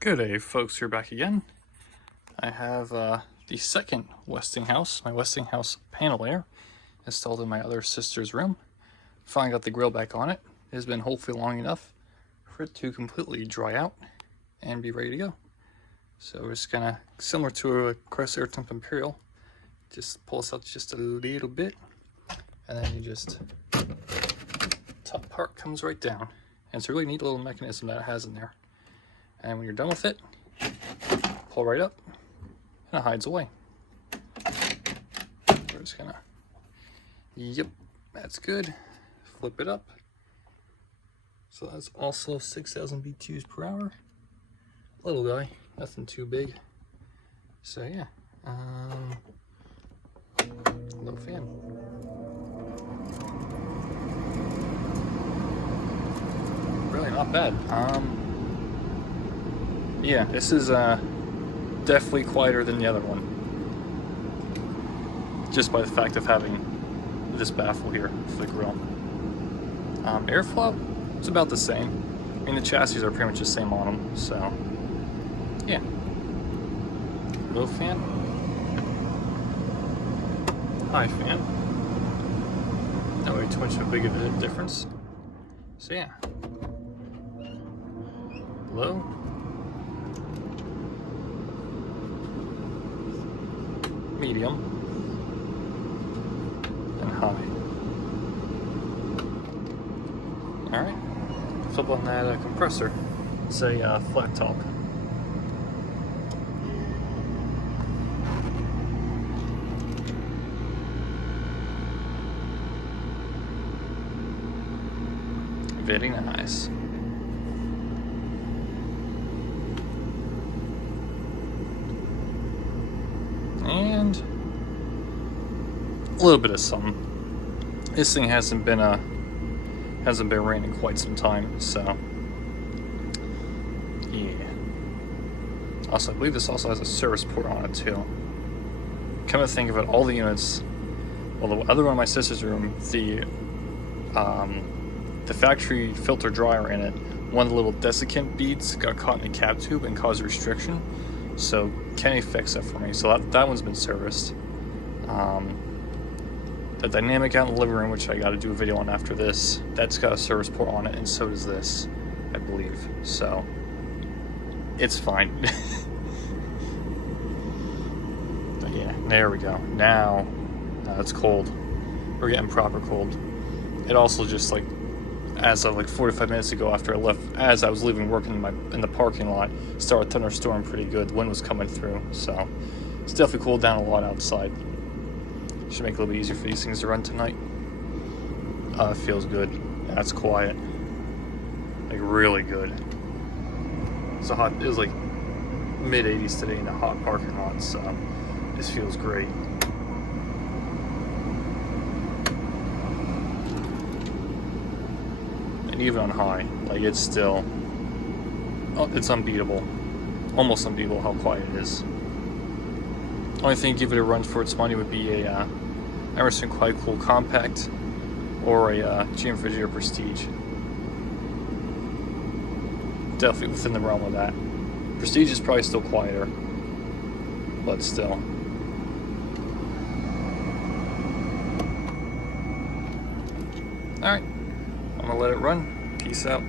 Good day, folks. Here back again. I have the second Westinghouse, my Westinghouse panelair, installed in my other sister's room. Finally got the grill back on it. It has been hopefully long enough for it to completely dry out and be ready to go. So we're just gonna, similar to a Chrysler Temp Imperial, just pull this out just a little bit, and then you just, top part comes right down. And it's a really neat little mechanism that it has in there. And when you're done with it, pull right up, and it hides away. We're just gonna, yep, that's good. Flip it up. So that's also 6,000 BTUs per hour. Little guy, nothing too big. So yeah, little fan. Really not bad. Yeah, this is definitely quieter than the other one. Just by the fact of having this baffle here for the grill. Airflow, it's about the same. I mean, the chassis are pretty much the same on them, so yeah. Low fan, high fan. Not really too much of a big of a difference. So yeah. Low. Medium, and high. Alright, flip on that compressor. It's a flat top. Very nice. And a little bit of sun. This thing hasn't been ran in quite some time, so yeah. Also, I believe this also has a service port on it too. Come to think of it, all the units, well, the other one in my sister's room, the factory filter dryer in it, one of the little desiccant beads got caught in the cap tube and caused restriction. So Kenny fixed that for me. So that one's been serviced. The dynamic out in the living room, which I got to do a video on after this, that's got a service port on it, and so does this, I believe. So it's fine. But yeah, there we go. Now it's cold. We're getting proper cold. It also just, like, as of like 45 minutes ago, after I left, as I was leaving work in the parking lot, started thunderstorm pretty good. The wind was coming through, so it's definitely cooled down a lot outside. Should make it a little bit easier for these things to run tonight. It feels good. That's quiet, like really good. It's a hot. It was like mid 80s today in a hot parking lot, so this feels great. Even on high, like it's still, it's unbeatable, almost unbeatable how quiet it is. Only thing give it a run for its money would be a Emerson Quite Cool Compact or a GM Refrigerator Prestige. Definitely within the realm of that. Prestige is probably still quieter, but still. Alright. I'm gonna let it run. Peace out.